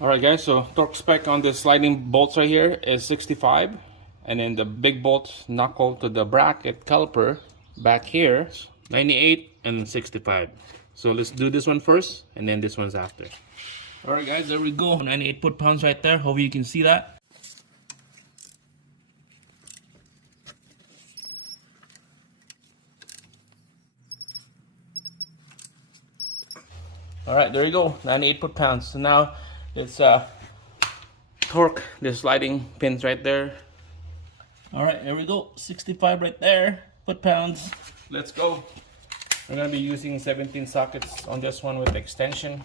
Alright guys, so torque spec on the sliding bolts right here is 65, and then the big bolts knuckle to the bracket caliper back here 98 and 65. So let's do this one first and then this one's after. Alright guys, there we go, 98 foot-pounds right there. Hope you can see that. Alright, there you go, 98 foot-pounds. So now let's torque the sliding pins right there. Alright, there we go, 65 right there, foot-pounds. Let's go. We're going to be using 17 sockets on this one with extension.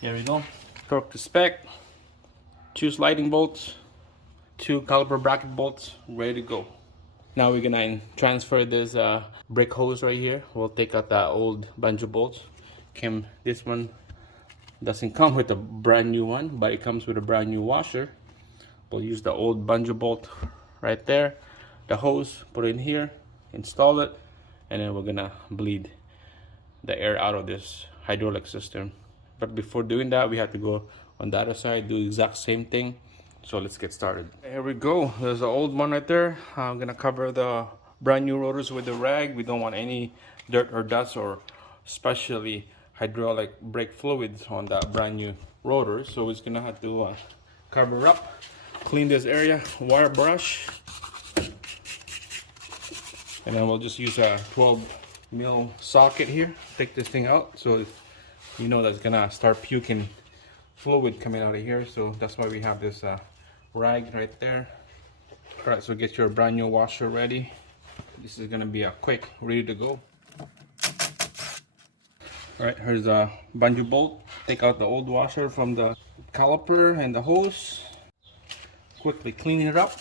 Here we go. Torque to spec. 2 sliding bolts. 2 caliper bracket bolts. Ready to go. Now we're going to transfer this brake hose right here. We'll take out the old banjo bolts. This one doesn't come with a brand new one, but it comes with a brand new washer. We'll use the old banjo bolt right there, the hose, put it in here, install it, and then we're gonna bleed the air out of this hydraulic system. But before doing that, we have to go on the other side, do the exact same thing. So let's get started. Here we go. There's the old one right there. I'm gonna cover the brand new rotors with the rag. We don't want any dirt or dust, or especially hydraulic brake fluids on that brand new rotor. So we're just gonna have to cover up, clean this area, wire brush, and then we'll just use a 12mm socket here. Take this thing out, so you know that's gonna start puking fluid coming out of here. So that's why we have this rag right there. All right, so get your brand new washer ready. This is gonna be a quick, ready to go. All right, here's a banjo bolt. Take out the old washer from the caliper and the hose. Quickly clean it up.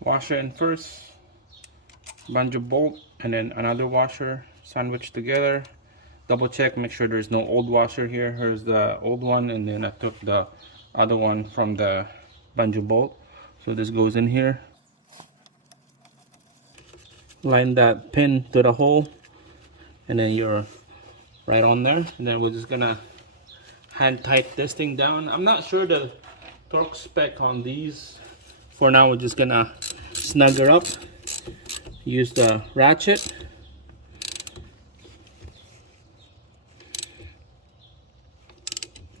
Washer in first, banjo bolt, and then another washer sandwiched together. Double check, make sure there's no old washer here. Here's the old one, and then I took the other one from the banjo bolt. So this goes in here. Line that pin to the hole, and then you're right on there. And then we're just gonna hand tight this thing down. I'm not sure the torque spec on these. For now, we're just gonna snug her up. Use the ratchet.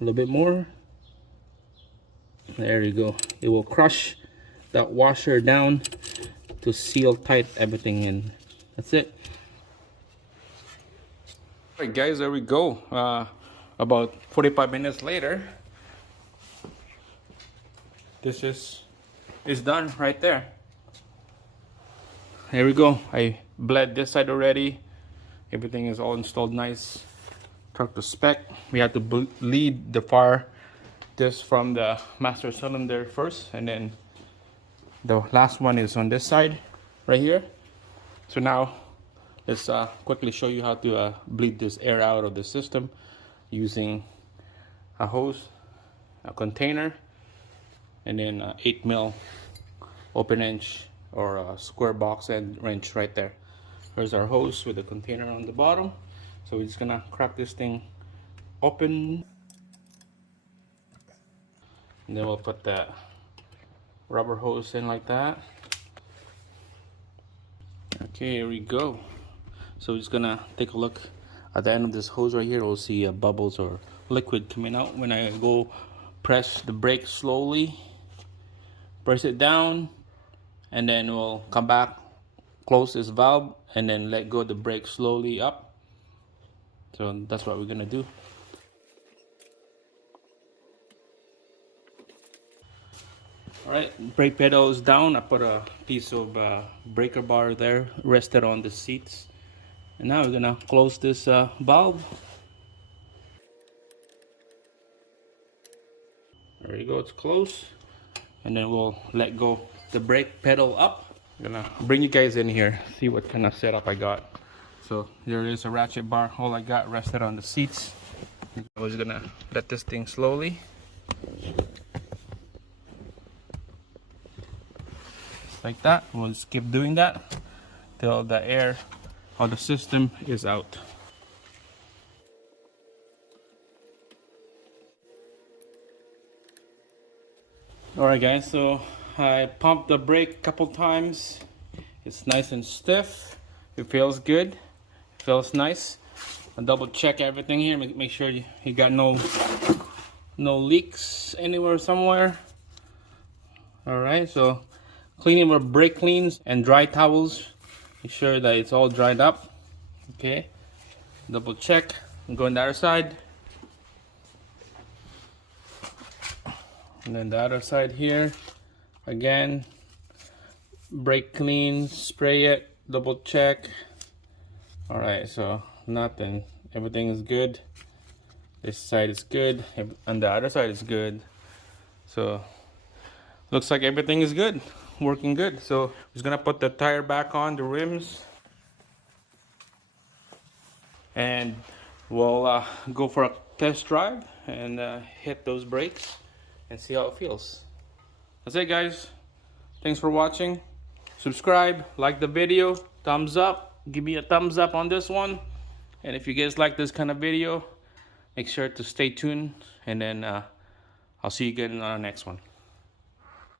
A little bit more. There you go. It will crush that washer down to seal tight everything in. That's it. Alright guys, there we go. About 45 minutes later, this is done right there. Here we go. I bled this side already. Everything is all installed nice. Torque to spec. We have to bleed the fire this from the master cylinder first, and then the last one is on this side right here. So now let's quickly show you how to bleed this air out of the system using a hose, a container, and then 8mm open wrench or a square box end wrench right there. Here's our hose with the container on the bottom. So we're just gonna crack this thing open, and then we'll put the rubber hose in like that. Okay, here we go. So we're just gonna take a look at the end of this hose right here. We'll see bubbles or liquid coming out when I go press the brake slowly. Press it down, and then we'll come back, close this valve, and then let go of the brake slowly up. So that's what we're gonna do. Alright, brake pedal is down. I put a piece of breaker bar there, rested on the seats. And now we're gonna close this valve. There you go, it's closed. And then we'll let go the brake pedal up. I'm gonna bring you guys in here, see what kind of setup I got. So there is a ratchet bar, all I got rested on the seats. I was gonna let this thing slowly. like that. We'll just keep doing that till the air of the system is out. Alright guys, so I pumped the brake a couple times. It's nice and stiff. It feels good. It feels nice. I'll double check everything here. Make sure you got no leaks anywhere somewhere. Alright, so cleaning with brake cleans and dry towels. Make sure that it's all dried up. Okay. Double check. And go on the other side. And then the other side here. Again. Brake clean, spray it, double check. Alright, so nothing. Everything is good. This side is good. And the other side is good. So looks like everything is good. Working good. So just gonna put the tire back on, the rims. And we'll go for a test drive and hit those brakes and see how it feels. That's it guys. Thanks for watching. Subscribe, like the video, thumbs up, give me a thumbs up on this one. And if you guys like this kind of video, make sure to stay tuned, and then I'll see you again on the next one.